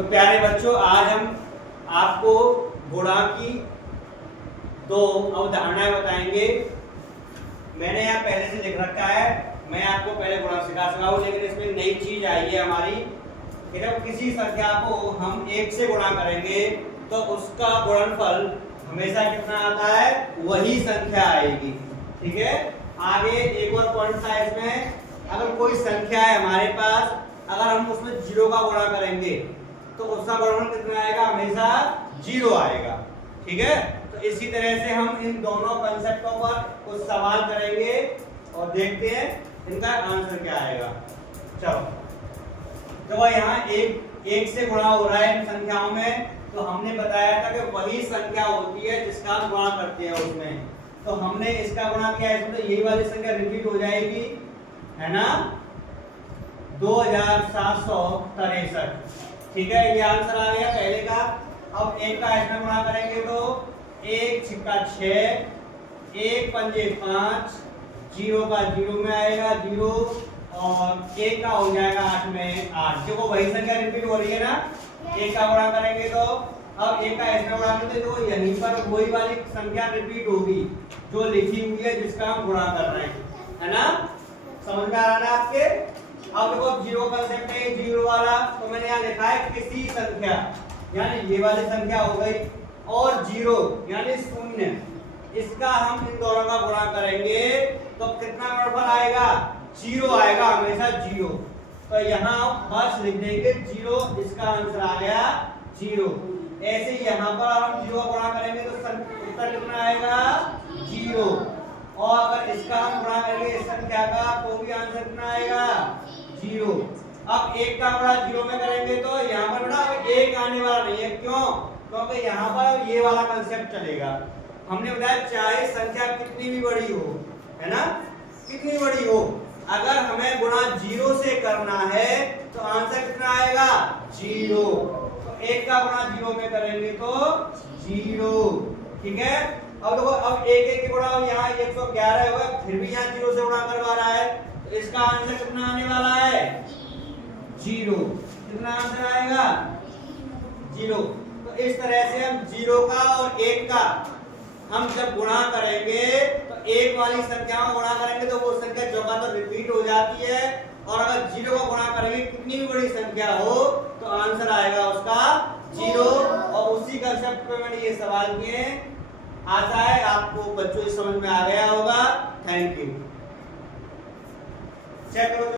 तो प्यारे बच्चों, आज हम आपको गुणा की दो अवधारणाएं बताएंगे। मैंने यहाँ पहले से लिख रखा है, मैं आपको पहले गुणा सिखा सका हूँ, लेकिन इसमें नई चीज आई है हमारी कि जब किसी संख्या को हम 1 से गुणा करेंगे तो उसका गुणनफल हमेशा कितना आता है, वही संख्या आएगी। ठीक है, आगे एक और पॉइंट था इसमें, अगर कोई संख्या है हमारे पास, अगर हम उसमें 0 का गुणा करेंगे तो उसका गुणनफल कितना आएगा, हमेशा 0 आएगा। ठीक है, तो इसी तरह से हम इन दोनों कंसेप्टों पर कुछ सवाल करेंगे और देखते हैं इनका आंसर क्या आएगा। चलो, तो यहाँ एक से गुणा हो रहा है इन संख्याओं में, तो हमने बताया था कि वही संख्या होती है जिसका हम गुणा करते हैं उसमें। तो हमने इसका गुणा किया, इसमें तो यही वाली संख्या रिपीट हो जाएगी, है ना, 2763। ठीक है, ये आंसर आ गया पहले का। अब एक का इसमें गुणा करेंगे तो 1 छिक्का 6, 1 पंजे 5, 0 का 0 में आएगा 0, और 1 का हो जाएगा 8 में 8। देखो वही संख्या रिपीट हो रही है ना, 1 का गुणा करेंगे तो अब 1 का इसमें गुणा करते तो यहीं पर वही वाली संख्या रिपीट होगी जो लिखी हुई है जिसका हम गुणा कर रहे हैं, है ना। समझ में आ रहा है ना आपके। अब देखो 0 कंसेप्ट है, 0 वाला, तो मैंने यहाँ लिखा है किसी संख्या, यानी ये वाली संख्या हो गई, और 0 यानी 0, इसका हम इन दोनों का गुणा करेंगे तो कितना गुणनफल आएगा, 0 आएगा, हमेशा 0। तो यहाँ बस लिख देंगे 0, इसका आंसर आ गया 0। ऐसे ही यहाँ पर हम 0 का गुणा करेंगे तो उत्तर कितना आएगा, 0। और अगर इसका हम गुणा करेंगे इस संख्या का तो भी आंसर कितना आएगा, 0। अब 1 का गुणा 0 में करेंगे तो यहाँ पर ना 1 आने वाला नहीं है, क्यों, क्योंकि यहाँ पर ये वाला कंसेप्ट चलेगा। हमने बताया चाहे संख्या कितनी भी बड़ी हो, है ना, कितनी बड़ी हो, अगर हमें गुणा 0 से करना है तो आंसर कितना आएगा, 0। तो 1 का गुणा 0 में करेंगे तो 0। ठीक है, अब देखो, अब 1 के गुणा यहाँ 111 होगा, फिर भी यहाँ 0 से गुणा करवा रहा है, तो इसका आंसर कितना आने वाला है, 0। कितना आंसर आएगा, 0। तो इस तरह से हम 0 का और 1 का हम जब गुणा करेंगे तो 1 वाली संख्या का गुणा करेंगे तो वो संख्या जो का तो रिपीट हो जाती है, और अगर 0 का गुणा करेंगे कितनी भी बड़ी संख्या हो तो आंसर आएगा उसका 0। और उसी कंसेप्ट पे मैंने ये सवाल किए। आशा है आपको बच्चों समझ में आ गया होगा। Thank you. चेक करो।